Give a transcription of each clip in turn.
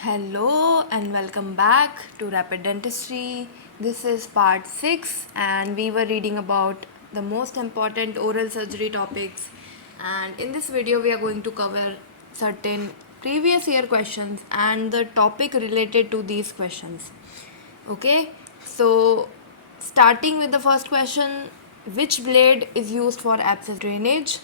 Hello and welcome back to Rapid Dentistry. This is part 6 and we were reading about the most important oral surgery topics, and in this video we are going to cover certain previous year questions and the topic related to these questions. Okay, so starting with the first question, which blade is used for abscess drainage?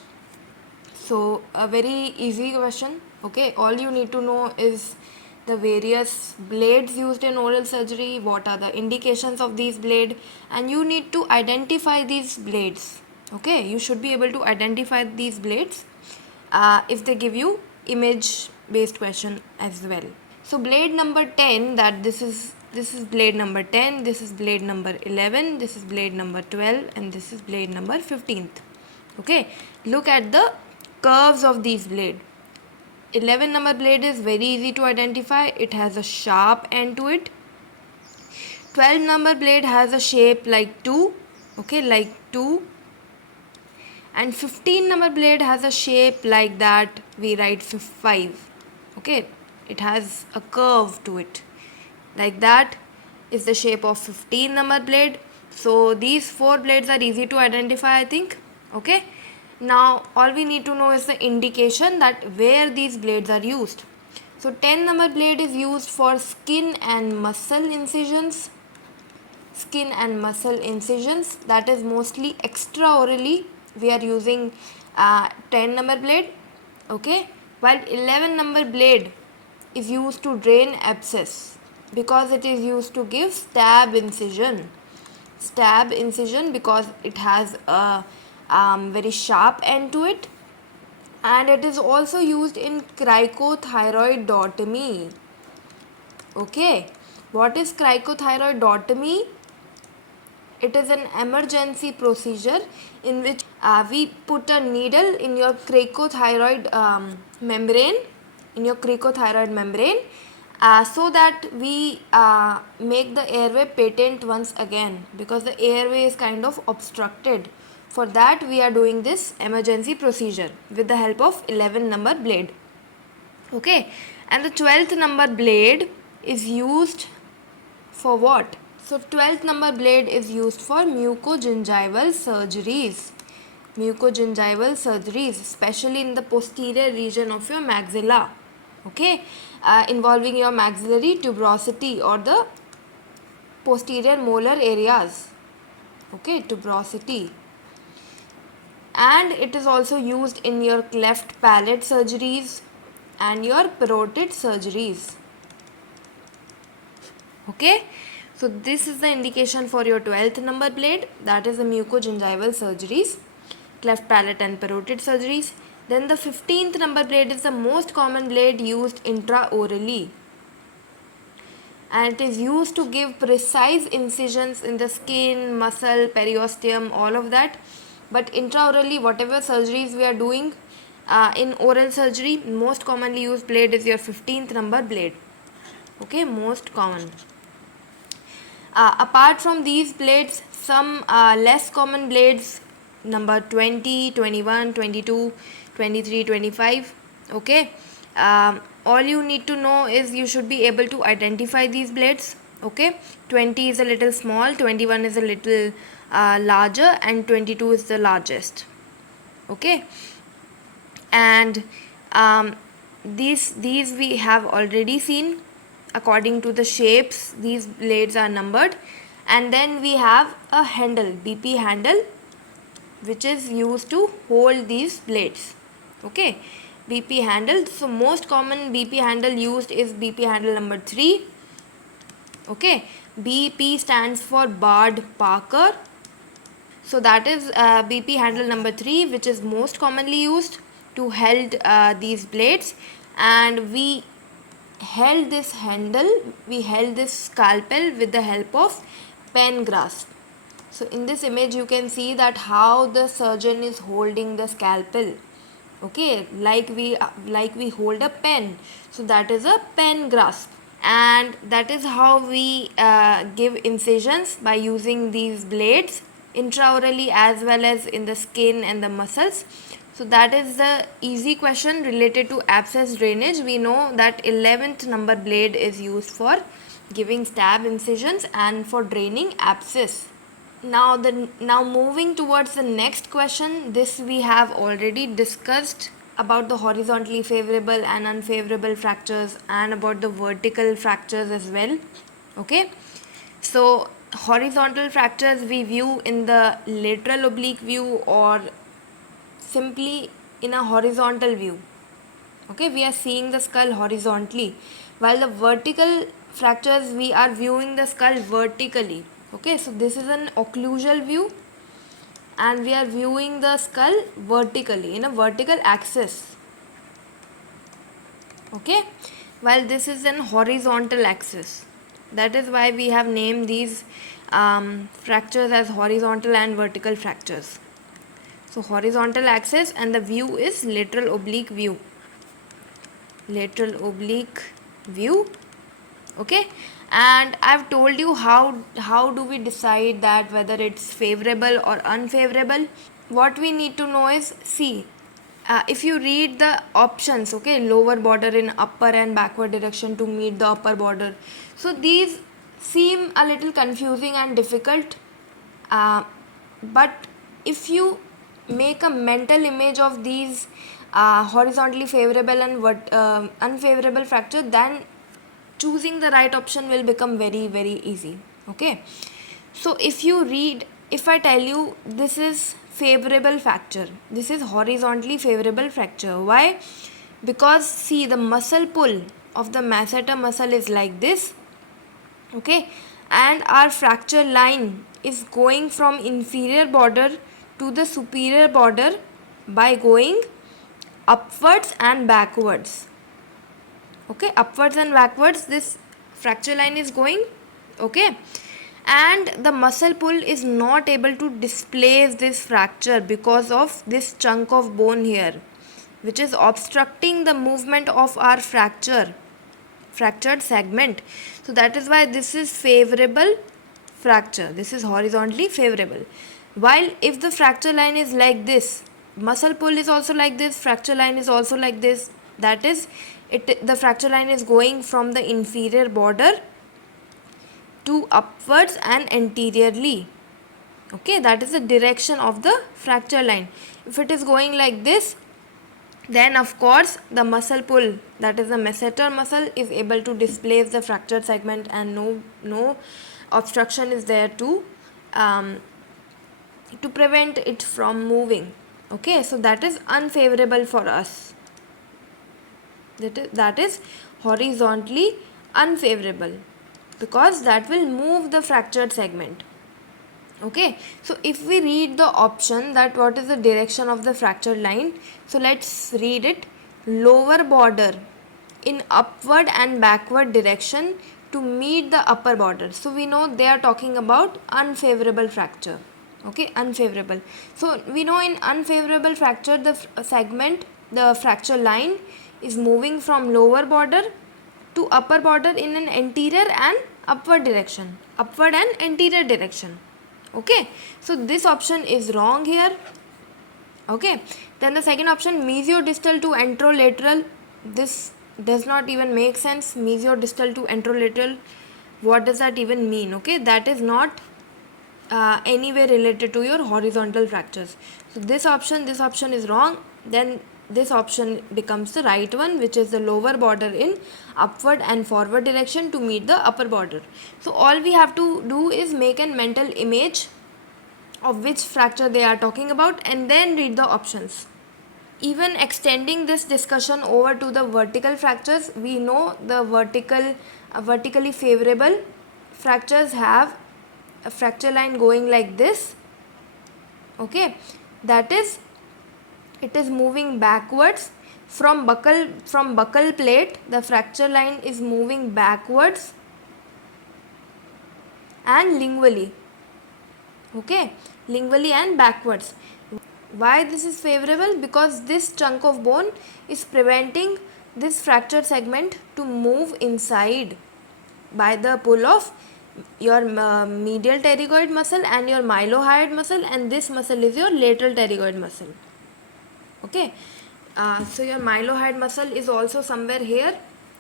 So a very easy question. Okay, all you need to know is the various blades used in oral surgery, what are the indications of these blade, and you need to identify these blades. Okay, you should be able to identify these blades if they give you image based question as well. So blade number 10, that this is blade number 10, this is blade number 11, this is blade number 12, and this is blade number 15th. Okay, look at the curves of these blade. 11 number blade is very easy to identify, it has a sharp end to it. 12 number blade has a shape like 2, okay, like 2. And 15 number blade has a shape like that, we write 5. Okay, it has a curve to it like that is the shape of 15 number blade. So these 4 blades are easy to identify, I think. Okay, now all we need to know is the indication that where these blades are used. So 10 number blade is used for skin and muscle incisions. Skin and muscle incisions, that is mostly extraorally we are using 10 number blade. Okay, while 11 number blade is used to drain abscess because it is used to give stab incision because it has a very sharp end to it, and it is also used in cricothyroidotomy. Okay, what is cricothyroidotomy? It is an emergency procedure in which we put a needle in your cricothyroid membrane, so that we make the airway patent once again, because the airway is kind of obstructed. For that we are doing this emergency procedure with the help of 11 number blade. Okay, and the 12th number blade is used for what? So 12th number blade is used for mucogingival surgeries. Especially in the posterior region of your maxilla. Okay, involving your maxillary tuberosity or the posterior molar areas. Okay, tuberosity. And it is also used in your cleft palate surgeries and your parotid surgeries. Okay, so this is the indication for your 12th number blade, that is the mucogingival surgeries, cleft palate and parotid surgeries. Then the 15th number blade is the most common blade used intraorally, and it is used to give precise incisions in the skin, muscle, periosteum, all of that. But intraorally, whatever surgeries we are doing in oral surgery, most commonly used blade is your 15th number blade. Okay, most common. Apart from these blades, some less common blades, number 20, 21, 22, 23, 25. Okay, all you need to know is you should be able to identify these blades. Okay, 20 is a little small, 21 is a little larger, and 22 is the largest. Okay, and these we have already seen. According to the shapes, these blades are numbered. And then we have a handle, BP handle, which is used to hold these blades. Okay, BP handle. So most common BP handle used is BP handle number 3. Okay, BP stands for Bard Parker. So that is BP handle number 3, which is most commonly used to hold these blades. And we held this scalpel with the help of pen grasp. So in this image you can see that how the surgeon is holding the scalpel. Okay, like we hold a pen. So that is a pen grasp, and that is how we give incisions by using these blades intraorally as well as in the skin and the muscles So that is the easy question related to abscess drainage. We know that 11th number blade is used for giving stab incisions and for draining abscess. Now moving towards the next question, this we have already discussed about the horizontally favorable and unfavorable fractures and about the vertical fractures as well. Okay, so horizontal fractures we view in the lateral oblique view or simply in a horizontal view. Okay, we are seeing the skull horizontally, while the vertical fractures we are viewing the skull vertically. Okay, so this is an occlusal view and we are viewing the skull vertically in a vertical axis. Okay, while this is an horizontal axis. That is why we have named these fractures as horizontal and vertical fractures. So horizontal axis and the view is lateral oblique view. Lateral oblique view. Okay, and I've told you how do we decide that whether it's favorable or unfavorable. What we need to know is, see, if you read the options, okay, lower border in upper and backward direction to meet the upper border, so these seem a little confusing and difficult, but if you make a mental image of these horizontally favorable and unfavorable fracture, then choosing the right option will become very very easy. Okay, so if I tell you this is favorable fracture, this is horizontally favorable fracture. Why? Because see, the muscle pull of the masseter muscle is like this. Okay, and our fracture line is going from inferior border to the superior border by going upwards and backwards. Okay, upwards and backwards this fracture line is going. Okay, and the muscle pull is not able to displace this fracture because of this chunk of bone here, which is obstructing the movement of our fractured segment. So that is why this is favorable fracture, this is horizontally favorable. While if the fracture line is like this, muscle pull is also like this, fracture line is also like this, that is the fracture line is going from the inferior border to upwards and anteriorly. Okay, that is the direction of the fracture line. If it is going like this, then of course the muscle pull, that is the masseter muscle, is able to displace the fractured segment and no obstruction is there to prevent it from moving. Okay, so that is unfavorable for us. That is horizontally unfavorable because that will move the fractured segment. Okay, so if we read the option that what is the direction of the fractured line, so let's read it. Lower border in upward and backward direction to meet the upper border. So we know they are talking about unfavorable fracture. Okay, unfavorable. So we know in unfavorable fracture the segment, the fracture line is moving from lower border to upper border in an anterior and upward direction, upward and anterior direction. Okay, so this option is wrong here. Okay, then the second option, mesiodistal to anterolateral, this does not even make sense. Mesiodistal to anterolateral, what does that even mean? Okay, that is not anyway related to your horizontal fractures. So this option is wrong. Then this option becomes the right one, which is the lower border in upward and forward direction to meet the upper border. So all we have to do is make a mental image of which fracture they are talking about and then read the options. Even extending this discussion over to the vertical fractures, we know the vertically favorable fractures have a fracture line going like this. Okay, that is, it is moving backwards from buccal plate. The fracture line is moving backwards and lingually. Okay, lingually and backwards. Why this is favorable? Because this chunk of bone is preventing this fractured segment to move inside by the pull of your medial pterygoid muscle and your mylohyoid muscle, and this muscle is your lateral pterygoid muscle. Okay, so your mylohyoid muscle is also somewhere here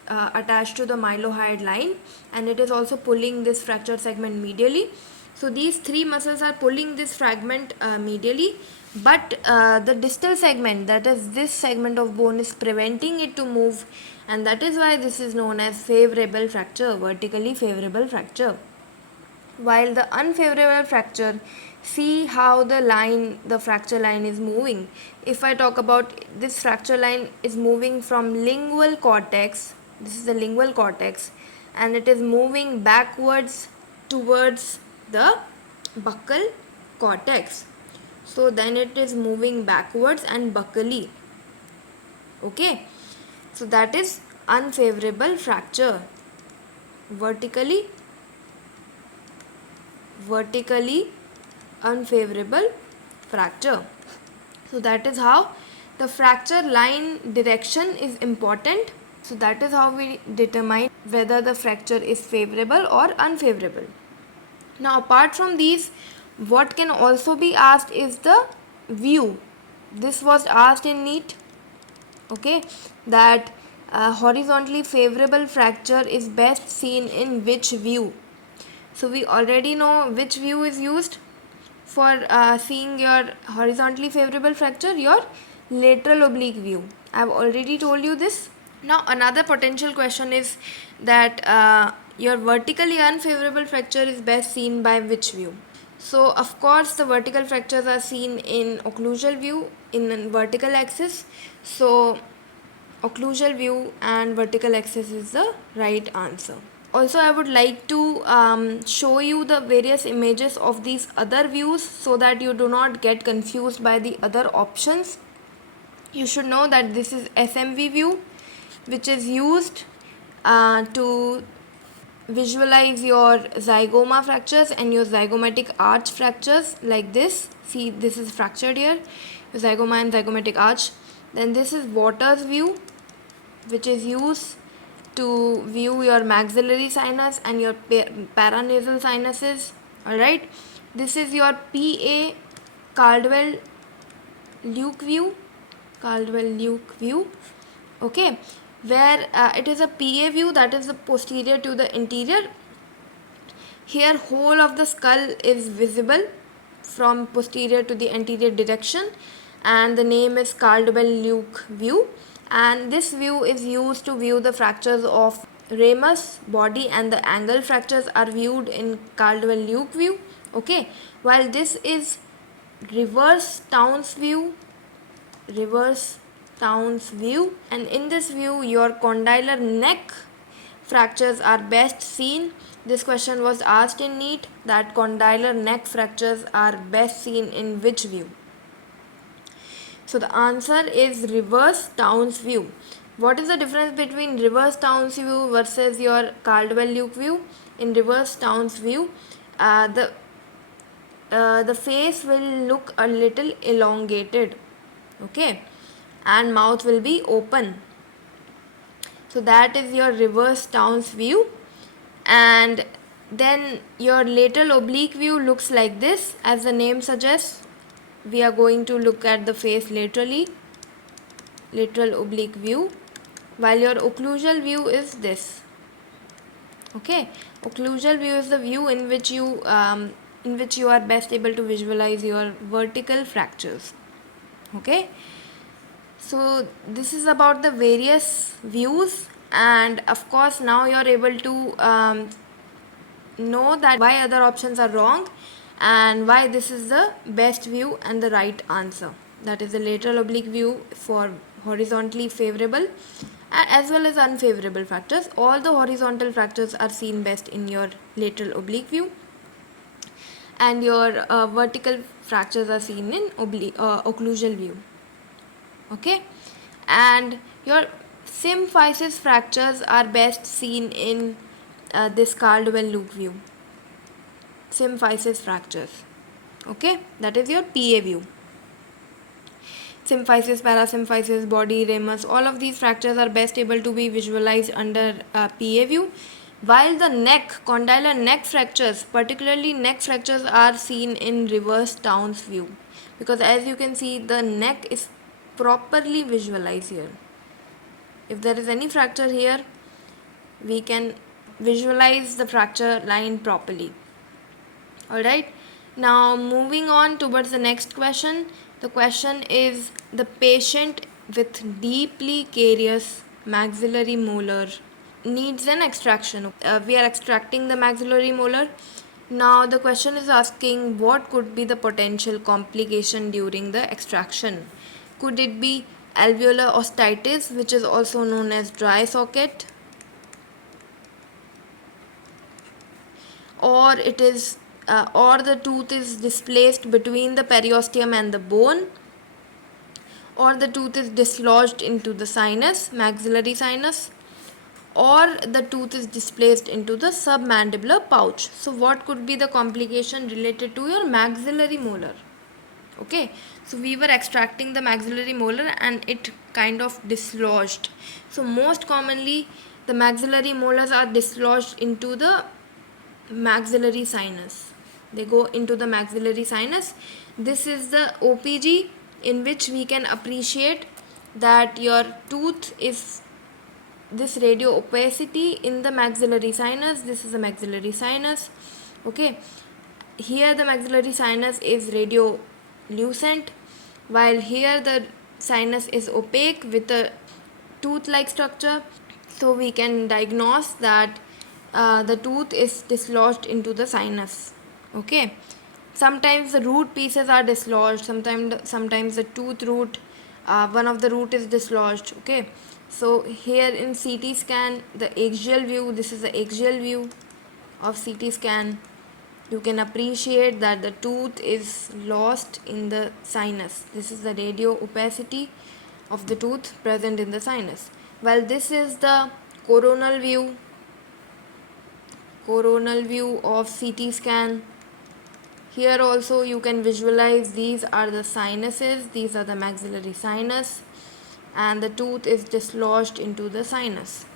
attached to the mylohyoid line, and it is also pulling this fracture segment medially. So these three muscles are pulling this fragment medially, but the distal segment, that is this segment of bone, is preventing it to move, and that is why this is known as favorable fracture, vertically favorable fracture. While the unfavorable fracture, see how the fracture line is moving. If I talk about this fracture line is moving from lingual cortex, this is the lingual cortex, and it is moving backwards towards the buccal cortex. So then it is moving backwards and buccally. Okay, so that is unfavorable fracture, vertically unfavorable fracture. So that is how the fracture line direction is important. So that is how we determine whether the fracture is favorable or unfavorable. Now apart from these, what can also be asked is the view. This was asked in NEET, okay, that horizontally favorable fracture is best seen in which view. So we already know which view is used for seeing your horizontally favorable fracture, your lateral oblique view. I have already told you this. Now another potential question is that your vertically unfavorable fracture is best seen by which view. So of course the vertical fractures are seen in occlusal view in vertical axis. So occlusal view and vertical axis is the right answer. Also, I would like to show you the various images of these other views so that you do not get confused by the other options. You should know that this is SMV view, which is used to visualize your zygoma fractures and your zygomatic arch fractures like this. See, this is fractured here, zygoma and zygomatic arch. Then this is Waters view, which is used to view your maxillary sinus and your paranasal sinuses. Alright, this is your PA Caldwell Luke view, okay, where it is a PA view, that is the posterior to the interior. Here whole of the skull is visible from posterior to the anterior direction, and the name is Caldwell-Luke view, and this view is used to view the fractures of ramus body, and the angle fractures are viewed in Caldwell-Luke view. Okay, while this is reverse Townes view, and in this view your condylar neck fractures are best seen. This question was asked in NEET, that condylar neck fractures are best seen in which view. So the answer is reverse Townes view. What is the difference between reverse Townes view versus your Caldwell-Luke view? In reverse Townes view, the face will look a little elongated, okay, and mouth will be open. So that is your reverse Townes view. And then your lateral oblique view looks like this. As the name suggests, we are going to look at the face laterally, lateral oblique view, while your occlusal view is this. Okay, occlusal view is the view in which you are best able to visualize your vertical fractures. Okay, so this is about the various views, and of course now you are able to know that why other options are wrong and why this is the best view and the right answer. That is the lateral oblique view for horizontally favorable as well as unfavorable fractures. All the horizontal fractures are seen best in your lateral oblique view, and your vertical fractures are seen in occlusal view. Okay, and your symphysis fractures are best seen in this Caldwell-Luke view. Symphysis fractures, okay, that is your PA view. Symphysis, parasymphysis, body, ramus, all of these fractures are best able to be visualized under PA view, while the neck, condylar neck fractures, particularly neck fractures, are seen in reverse Townes view, because as you can see the neck is properly visualize here. If there is any fracture here, we can visualize the fracture line properly. Alright, now moving on towards the next question. The question is, the patient with deeply carious maxillary molar needs an extraction. We are extracting the maxillary molar. Now the question is asking, what could be the potential complication during the extraction? Could it be alveolar osteitis, which is also known as dry socket, or it is or the tooth is displaced between the periosteum and the bone, or the tooth is dislodged into the sinus, maxillary sinus, or the tooth is displaced into the submandibular pouch. So what could be the complication related to your maxillary molar? Okay, so we were extracting the maxillary molar and it kind of dislodged. So most commonly the maxillary molars are dislodged into the maxillary sinus. They go into the maxillary sinus. This is the OPG in which we can appreciate that your tooth is this radio opacity in the maxillary sinus. This is the maxillary sinus. Okay, here the maxillary sinus is radiolucent, while here the sinus is opaque with a tooth like structure. So we can diagnose that the tooth is dislodged into the sinus. Okay, sometimes the root pieces are dislodged, sometimes the tooth root, one of the root is dislodged. Okay, so here in CT scan, the axial view, this is the axial view of CT scan. You can appreciate that the tooth is lost in the sinus. This is the radio opacity of the tooth present in the sinus. Well, this is the coronal view of CT scan. Here also you can visualize these are the sinuses, these are the maxillary sinus, and the tooth is dislodged into the sinus.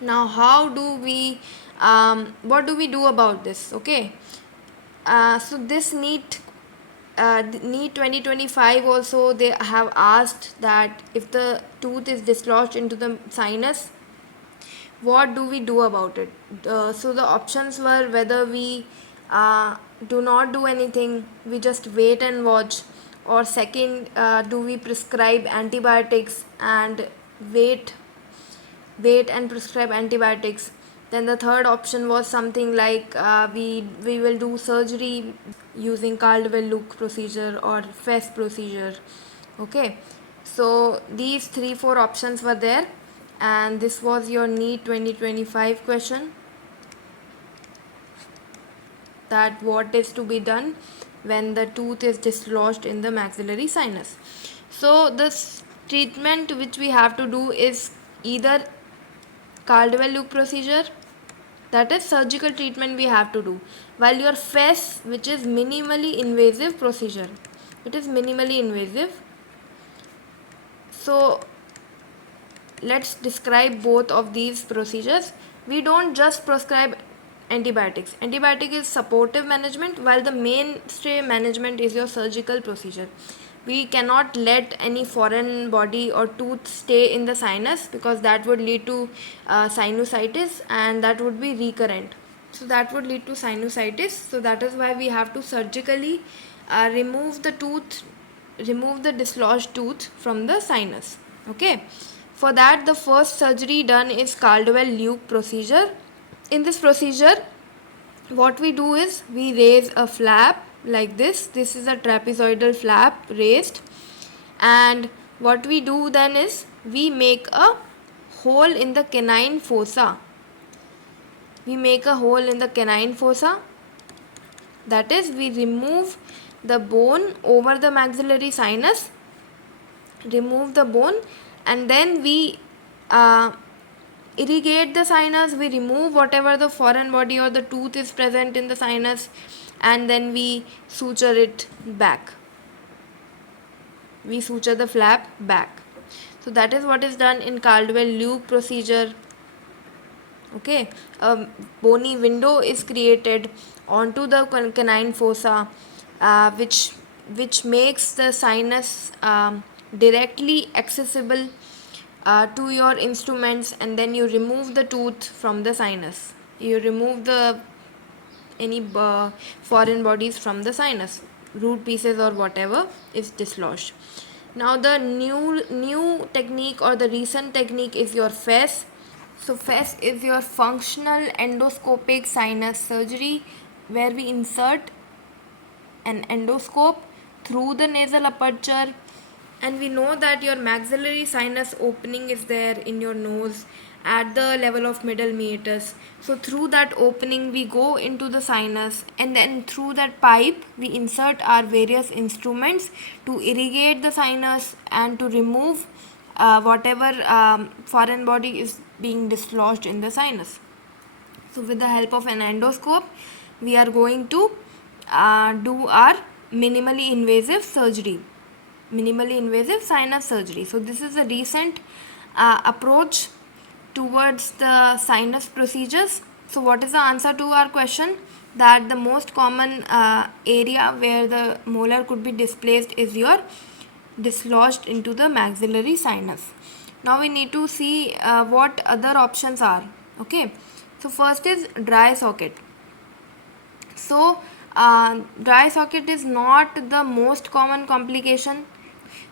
Now how do we what do we do about this? Okay, so this NEET 2025 also, they have asked that if the tooth is dislodged into the sinus, what do we do about it? So the options were whether we do not do anything, we just wait and watch, or second, do we prescribe antibiotics and wait and prescribe antibiotics. Then the third option was something like we will do surgery using Caldwell-Luke procedure or FES procedure. Okay, so these 3-4 options were there, and this was your NEET 2025 question, that what is to be done when the tooth is dislodged in the maxillary sinus. So this treatment which we have to do is either Caldwell-Luke procedure, that is surgical treatment we have to do, while your FES, which is minimally invasive procedure, it is minimally invasive. So let's describe both of these procedures. We don't just prescribe antibiotics. Antibiotic is supportive management, while the mainstay management is your surgical procedure. We cannot let any foreign body or tooth stay in the sinus, because that would lead to sinusitis, and that would be recurrent. So that would lead to sinusitis. So that is why we have to surgically remove the dislodged tooth from the sinus. Okay, for that the first surgery done is Caldwell-Luke procedure. In this procedure, what we do is we raise a flap like this. This is a trapezoidal flap raised, and what we do then is we make a hole in the canine fossa. That is, we remove the bone over the maxillary sinus, and then we irrigate the sinus. We remove whatever the foreign body or the tooth is present in the sinus, and then we suture it back. We suture the flap back. So that is what is done in Caldwell-Luke procedure. Okay, a bony window is created onto the canine fossa, which makes the sinus directly accessible to your instruments, and then you remove the tooth from the sinus. You remove the any foreign bodies from the sinus, root pieces or whatever is dislodged. Now the new technique or the recent technique is your FES. So FES is your functional endoscopic sinus surgery, where we insert an endoscope through the nasal aperture, and we know that your maxillary sinus opening is there in your nose at the level of middle meatus. So through that opening we go into the sinus, and then through that pipe we insert our various instruments to irrigate the sinus and to remove whatever foreign body is being dislodged in the sinus. So with the help of an endoscope, we are going to do our minimally invasive surgery, minimally invasive sinus surgery. So this is a recent approach towards the sinus procedures. So what is the answer to our question? That the most common area where the molar could be displaced is your dislodged into the maxillary sinus. Now we need to see what other options are. Okay, so first is dry socket. So dry socket is not the most common complication.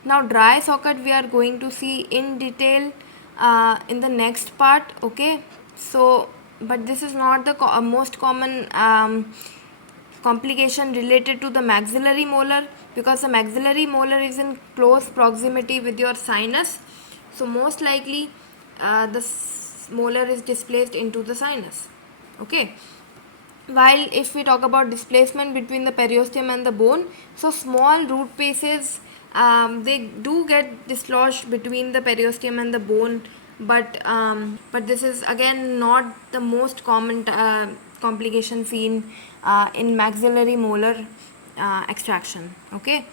Now dry socket we are going to see in detail in the next part. Okay, so but this is not the most common complication related to the maxillary molar, because the maxillary molar is in close proximity with your sinus. So most likely the molar is displaced into the sinus. Okay, while if we talk about displacement between the periosteum and the bone, so small root pieces they do get dislodged between the periosteum and the bone, but this is again not the most common complication seen in maxillary molar extraction. Okay,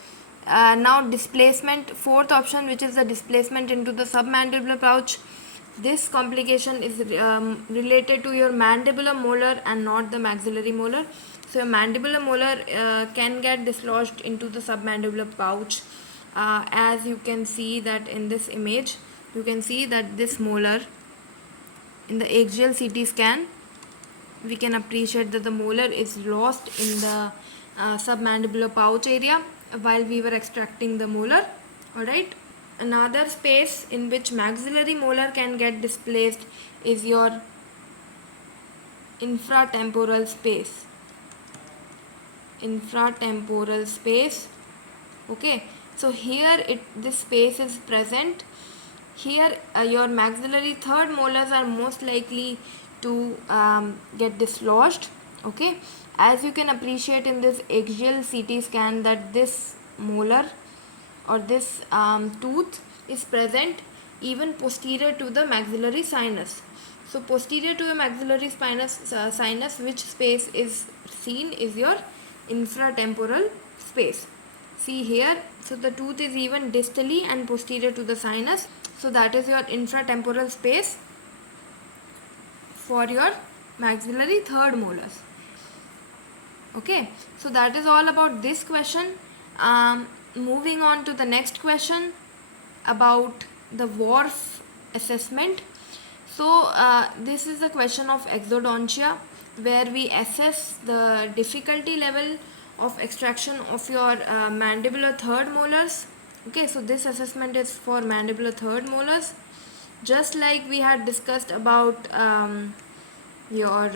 now displacement, fourth option, which is the displacement into the submandibular pouch. This complication is related to your mandibular molar and not the maxillary molar. So your mandibular molar can get dislodged into the submandibular pouch, as you can see that in this image. You can see that this molar in the axial CT scan, we can appreciate that the molar is lost in the submandibular pouch area while we were extracting the molar. Alright, another space in which maxillary molar can get displaced is your infratemporal space. Infratemporal space. Okay, so here this space is present. Here your maxillary third molars are most likely to get dislodged. Okay, as you can appreciate in this axial CT scan that this molar or this tooth is present even posterior to the maxillary sinus. So posterior to the maxillary sinus, which space is seen is your infratemporal space. See here, so the tooth is even distally and posterior to the sinus. So that is your infratemporal space for your maxillary third molars. Okay, so that is all about this question. Moving on to the next question about the Whorf assessment. So this is a question of exodontia, where we assess the difficulty level of extraction of your mandibular third molars. Okay, so this assessment is for mandibular third molars. Just like we had discussed about your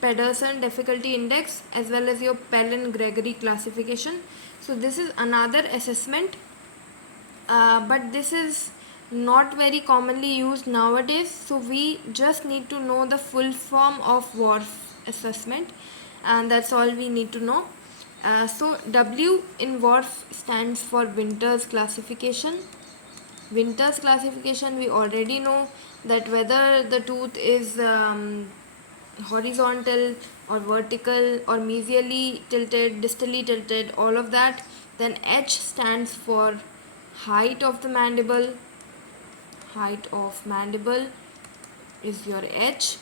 Pedersen difficulty index as well as your Pellin-Gregory classification. So this is another assessment, but this is not very commonly used nowadays. So we just need to know the full form of Whorf assessment, and that's all we need to know. So W in Whorf stands for Winter's classification. Winter's classification, we already know that whether the tooth is horizontal or vertical or mesially tilted, distally tilted, all of that. Then H stands for height of the mandible. Height of mandible is your H.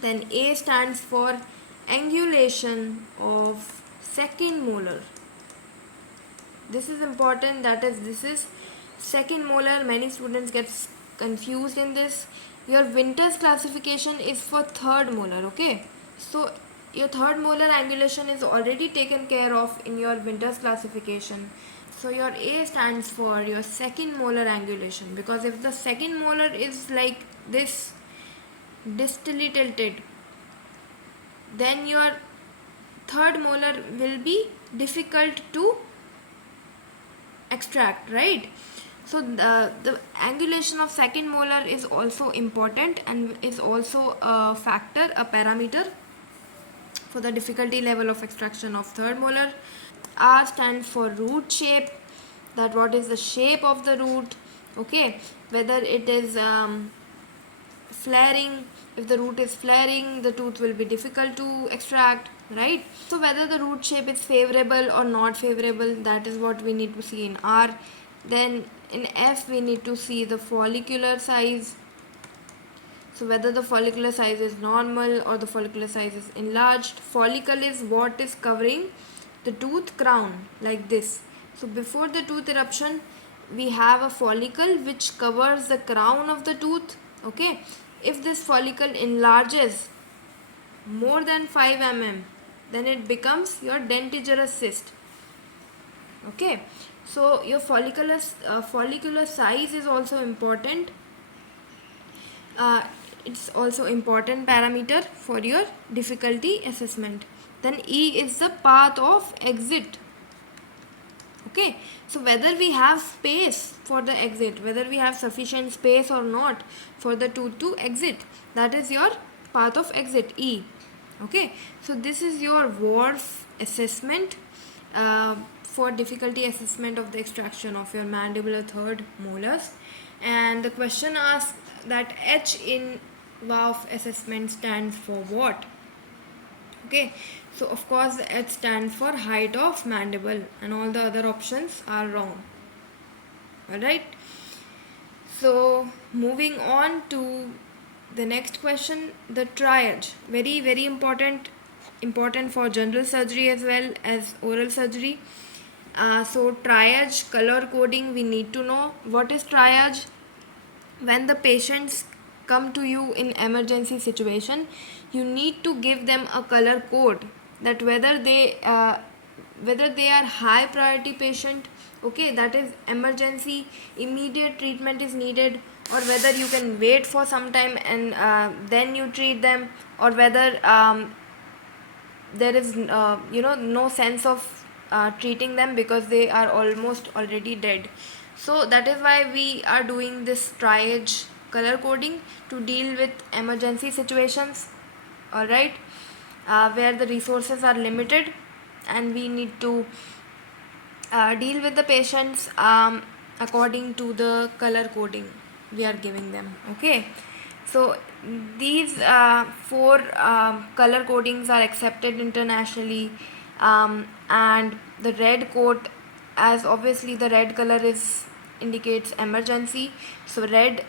Then A stands for angulation of second molar. This is important, that is, this is second molar, many students get confused in this. Your Winters classification is for third molar, okay? So your third molar angulation is already taken care of in your Winters classification. So your A stands for your second molar angulation, because if the second molar is like this, distally tilted, then your third molar will be difficult to extract, right? So the angulation of second molar is also important and is also a factor, a parameter for the difficulty level of extraction of third molar. R stands for root shape, that what is the shape of the root, okay, whether it is flaring. If the root is flaring, the tooth will be difficult to extract, right? So whether the root shape is favorable or not favorable, that is what we need to see in R. Then in F we need to see the follicular size. So whether the follicular size is normal or the follicular size is enlarged. Follicle is what is covering the tooth crown, like this. So before the tooth eruption, we have a follicle which covers the crown of the tooth, okay? If this follicle enlarges more than 5 mm, then it becomes your dentigerous cyst, okay? So your follicular size is also important. It's also important parameter for your difficulty assessment. Then E is the path of exit, okay? So whether we have space for the exit, whether we have sufficient space or not for the tooth to exit, that is your path of exit, E, okay? So this is your Worf assessment for difficulty assessment of the extraction of your mandibular third molars. And the question asks that H in Worf assessment stands for what? Okay, so of course the H stands for height of mandible and all the other options are wrong. Alright, so moving on to the next question, the triage, very important for general surgery as well as oral surgery. So triage, color coding, we need to know what is triage. When the patients come to you in emergency situation, you need to give them a color code, that whether they are high priority patient, okay, that is emergency, immediate treatment is needed, or whether you can wait for some time and then you treat them, or whether there is no sense of treating them because they are almost already dead. So that is why we are doing this triage color coding to deal with emergency situations, alright, where the resources are limited and we need to deal with the patients according to the color coding we are giving them, okay? So these four color codings are accepted internationally, and the red code, as obviously the red color is indicates emergency, so red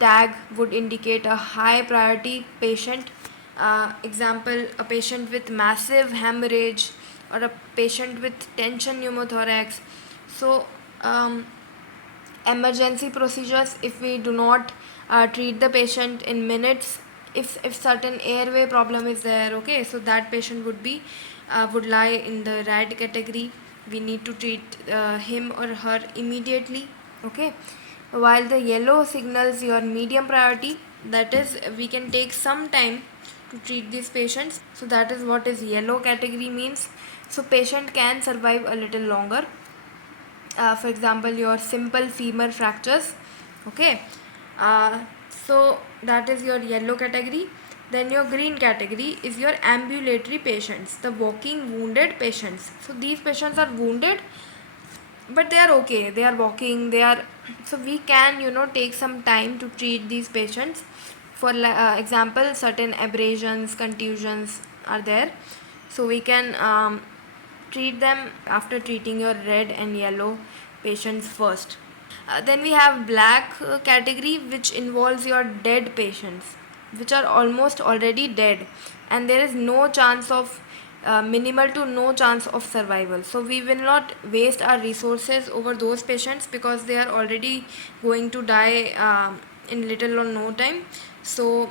tag would indicate a high priority patient. Example, a patient with massive hemorrhage or a patient with tension pneumothorax. So emergency procedures, if we do not treat the patient in minutes, if certain airway problem is there, okay, so that patient would lie in the red category. We need to treat him or her immediately, okay, while the yellow signals your medium priority, that is we can take some time to treat these patients, so that is what is yellow category means. So patient can survive a little longer. For example, your simple femur fractures, okay, so that is your yellow category. Then your green category is your ambulatory patients, the walking wounded patients. So these patients are wounded but they are okay, they are walking, they are, so we can take some time to treat these patients. For example, certain abrasions, contusions are there, so we can treat them after treating your red and yellow patients first. Then we have black category, which involves your dead patients which are almost already dead and there is no chance of minimal to no chance of survival. So we will not waste our resources over those patients because they are already going to die in little or no time. So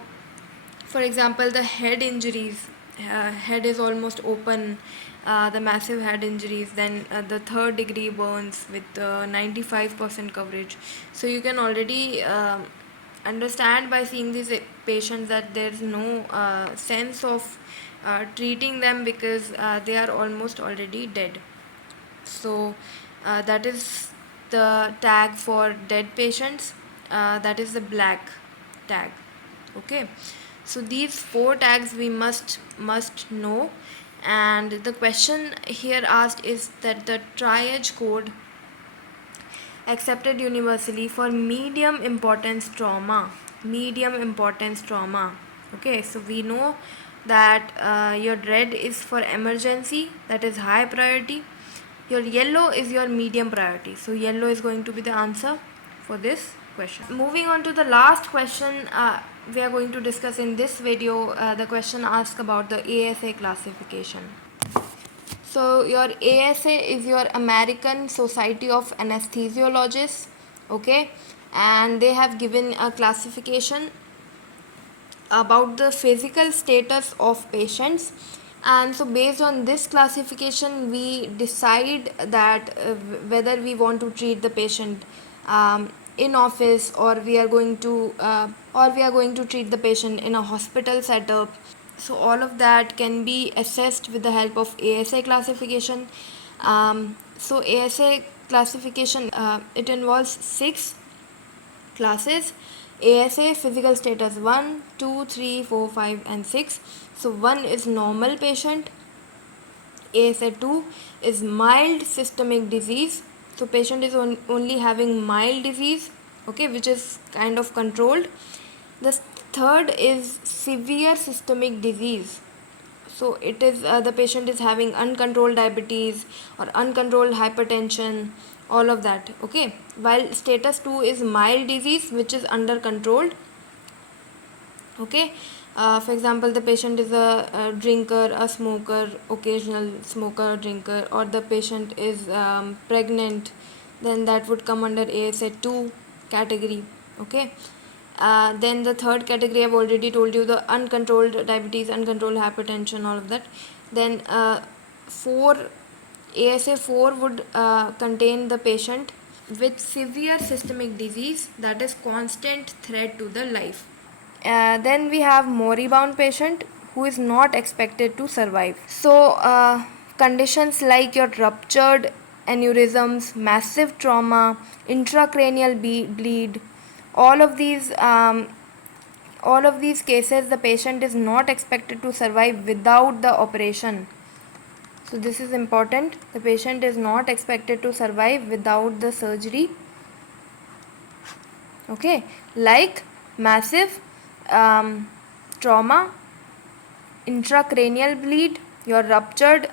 for example, the head injuries, head is almost open, the massive head injuries, then the third degree burns with 95% coverage. So you can already understand by seeing these patients that there's no sense of treating them because they are almost already dead. So that is the tag for dead patients, that is the black tag. Okay, so these four tags we must know. And the question here asked is that the triage code accepted universally for medium importance trauma. Okay, so we know that your red is for emergency, that is high priority. Your yellow is your medium priority, so yellow is going to be the answer for this question. Moving on to the last question we are going to discuss in this video. The question asks about the ASA classification. So your ASA is your American Society of Anesthesiologists, okay, and they have given a classification about the physical status of patients. And so based on this classification we decide that whether we want to treat the patient in office, or we are going to treat the patient in a hospital setup. So all of that can be assessed with the help of ASA classification. So ASA classification, it involves 6 classes. ASA physical status 1, 2, 3, 4, 5 and 6. So 1 is normal patient. ASA 2 is mild systemic disease. So patient is only having mild disease, okay, which is kind of controlled. The third is severe systemic disease. So it is the patient is having uncontrolled diabetes or uncontrolled hypertension, all of that, okay. While status 2 is mild disease which is under controlled, okay. For example, the patient is a drinker, a smoker, occasional smoker, drinker, or the patient is pregnant, then that would come under ASA 2 category, okay. Then the third category I've already told you, the uncontrolled diabetes, uncontrolled hypertension, all of that. Then 4 ASA 4 would contain the patient with severe systemic disease, that is constant threat to the life. Then we have moribund patient who is not expected to survive. So conditions like your ruptured aneurysms, massive trauma, intracranial bleed, all of these cases the patient is not expected to survive without the operation. So this is important. The patient is not expected to survive without the surgery. Okay, like massive trauma, intracranial bleed, your ruptured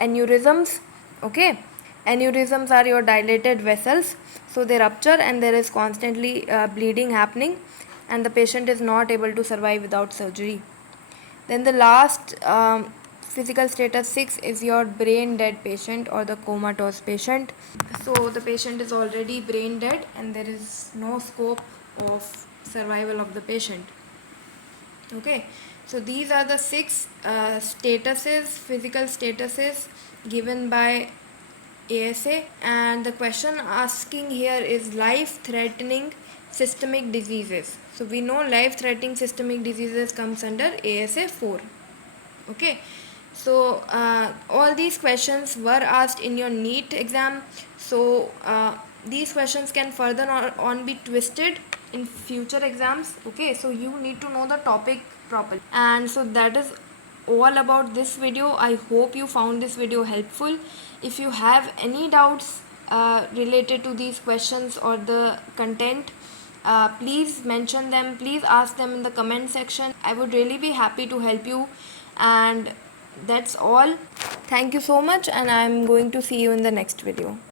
aneurysms, okay. Aneurysms are your dilated vessels, so they rupture and there is constantly bleeding happening and the patient is not able to survive without surgery. Then the last physical status 6 is your brain dead patient or the comatose patient. So the patient is already brain dead and there is no scope of survival of the patient, okay. So these are the 6 physical statuses given by ASA, and the question asking here is life threatening systemic diseases. So we know life threatening systemic diseases comes under ASA 4, okay. So all these questions were asked in your NEET exam. So these questions can further on be twisted in future exams, okay. So you need to know the topic properly. And so that is all about this video. I hope you found this video helpful. If you have any doubts related to these questions or the content, please mention them, please ask them in the comment section. I would really be happy to help you. And that's all. Thank you so much, and I'm going to see you in the next video.